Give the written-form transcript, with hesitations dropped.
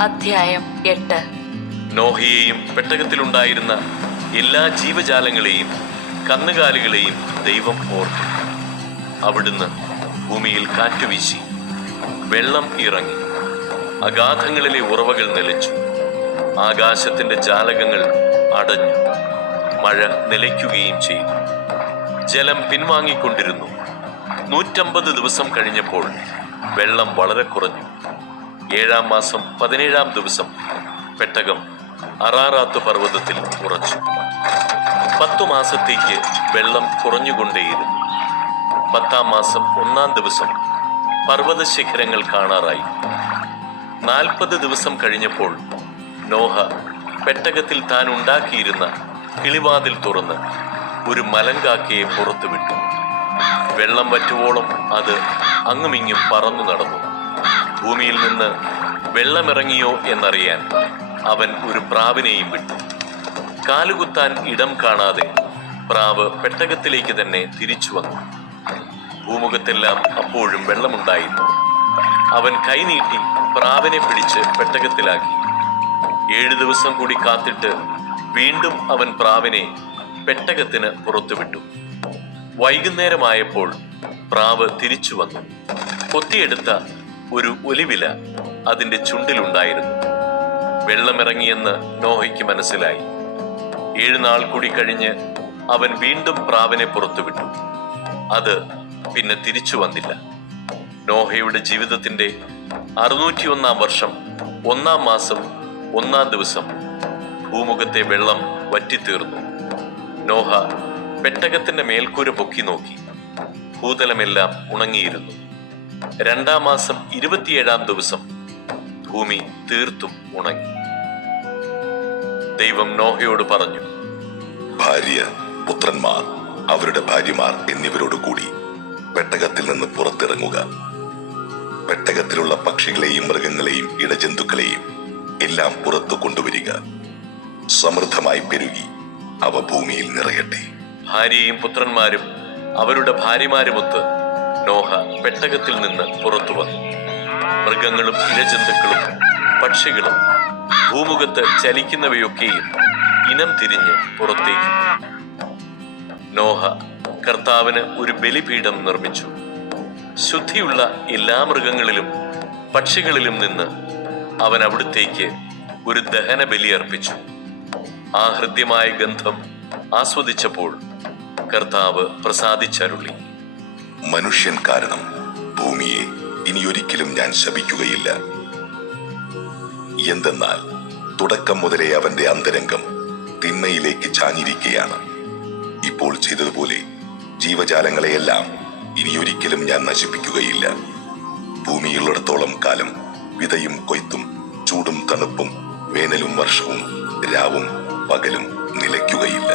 അധ്യായം 8. നോഹയെയും പെട്ടകത്തിലുണ്ടായിരുന്ന എല്ലാ ജീവജാലങ്ങളെയും കന്നുകാലികളെയും ദൈവം ഓർത്തു. അവിടുന്ന് ഭൂമിയിൽ കാറ്റുവീശി, വെള്ളം ഇറങ്ങി, അഗാധങ്ങളിലെ ഉറവകൾ നിലച്ചു, ആകാശത്തിന്റെ ജാലകങ്ങൾ അടഞ്ഞു, മഴ നിലയ്ക്കുകയും ചെയ്തു. ജലം പിൻവാങ്ങിക്കൊണ്ടിരുന്നു. 150 ദിവസം കഴിഞ്ഞപ്പോൾ വെള്ളം വളരെ കുറഞ്ഞു. 7-ാം മാസം 17-ാം ദിവസം പെട്ടകം അറാറാത്ത് പർവ്വതത്തിൽ ഉറച്ചു. 10 മാസത്തേക്ക് വെള്ളം കുറഞ്ഞുകൊണ്ടേയിരുന്നു. 10-ാം മാസം 1-ാം ദിവസം പർവ്വത ശിഖരങ്ങൾ കാണാറായി. 40 ദിവസം കഴിഞ്ഞപ്പോൾ നോഹ പെട്ടകത്തിൽ താൻ ഉണ്ടാക്കിയിരുന്ന കിളിവാതിൽ തുറന്ന് ഒരു മലങ്കാക്കയെ പുറത്തുവിട്ടു. വെള്ളം വറ്റുവോളം അത് അങ്ങുമിങ്ങും പറന്നു നടന്നു. ഭൂമിയിൽ നിന്ന് വെള്ളമിറങ്ങിയോ എന്നറിയാൻ അവൻ ഒരു പ്രാവിനെയും വിട്ടു. കാലുകുത്താൻ ഇടം കാണാതെ പ്രാവ് പെട്ടകത്തിലേക്ക് തന്നെ തിരിച്ചു വന്നു. ഭൂമുഖത്തെല്ലാം അപ്പോഴും വെള്ളമുണ്ടായിരുന്നു. അവൻ കൈനീട്ടി പ്രാവിനെ പിടിച്ച് പെട്ടകത്തിലാക്കി. 7 ദിവസം കൂടി കാത്തിട്ട് വീണ്ടും അവൻ പ്രാവിനെ പെട്ടകത്തിന് പുറത്തുവിട്ടു. വൈകുന്നേരമായപ്പോൾ പ്രാവ് തിരിച്ചു വന്നു. കൊത്തിയെടുത്ത ഒരു ഒലിവില അതിന്റെ ചുണ്ടിലുണ്ടായിരുന്നു. വെള്ളമിറങ്ങിയെന്ന് നോഹയ്ക്ക് മനസ്സിലായി. 7 നാൾ കൂടി കഴിഞ്ഞ് അവൻ വീണ്ടും പ്രാവിനെ പുറത്തുവിട്ടു. അത് പിന്നെ തിരിച്ചു വന്നില്ല. നോഹയുടെ ജീവിതത്തിന്റെ 601-ാം വർഷം 1-ാം മാസം 1-ാം ദിവസം ഭൂമുഖത്തെ വെള്ളം വറ്റിത്തീർന്നു. നോഹ പെട്ടകത്തിന്റെ മേൽക്കൂര പൊക്കി നോക്കി. ഭൂതലമെല്ലാം ഉണങ്ങിയിരുന്നു. 2-ാം മാസം 27-ാം ദിവസം ഭൂമി തീർത്തും ഉണങ്ങി. ദൈവം നോഹയോട് പറഞ്ഞു, ഭാര്യ, പുത്രന്മാർ, അവരുടെ ഭാര്യമാർ എന്നിവരോട് കൂടി പെട്ടകത്തിൽ നിന്ന് പുറത്തിറങ്ങുക. പെട്ടകത്തിലുള്ള പക്ഷികളെയും മൃഗങ്ങളെയും ഇടജന്തുക്കളെയും എല്ലാം പുറത്തു കൊണ്ടുവരിക. സമൃദ്ധമായി പെരുകി അവ ഭൂമിയിൽ നിറയട്ടെ. ഭാര്യയും പുത്രന്മാരും അവരുടെ ഭാര്യമാരുമൊത്ത് നോഹ പെട്ടകത്തിൽ നിന്ന് പുറത്തു വന്നു. മൃഗങ്ങളും ഇഴജന്തുക്കളും പക്ഷികളും ഭൂമുഖത്ത് ചലിക്കുന്നവയൊക്കെയും ഇനം തിരിഞ്ഞ് പുറത്തേക്ക്. നോഹ കർത്താവിന് ഒരു ബലിപീഠം നിർമ്മിച്ചു. ശുദ്ധിയുള്ള എല്ലാ മൃഗങ്ങളിലും പക്ഷികളിലും നിന്ന് അവൻ അവിടുത്തേക്ക് ഒരു ദഹന ബലി അർപ്പിച്ചു. ആ ഹൃദ്യമായ ഗന്ധം ആസ്വദിച്ചപ്പോൾ കർത്താവ് പ്രസാദിച്ചരുളി, മനുഷ്യൻ കാരണം ഭൂമിയെ ഇനിയൊരിക്കലും ഞാൻ ശപിക്കുകയില്ല. എന്തെന്നാൽ തുടക്കം മുതലേ അവന്റെ അന്തരംഗം തിന്മയിലേക്ക് ചാഞ്ഞിരിക്കുകയാണ്. ഇപ്പോൾ ചെയ്തതുപോലെ ജീവജാലങ്ങളെയെല്ലാം ഇനിയൊരിക്കലും ഞാൻ നശിപ്പിക്കുകയില്ല. ഭൂമിയുള്ളിടത്തോളം കാലം വിതയും കൊയ്ത്തും ചൂടും തണുപ്പും വേനലും വർഷവും രാവും പകലും നിലയ്ക്കുകയില്ല.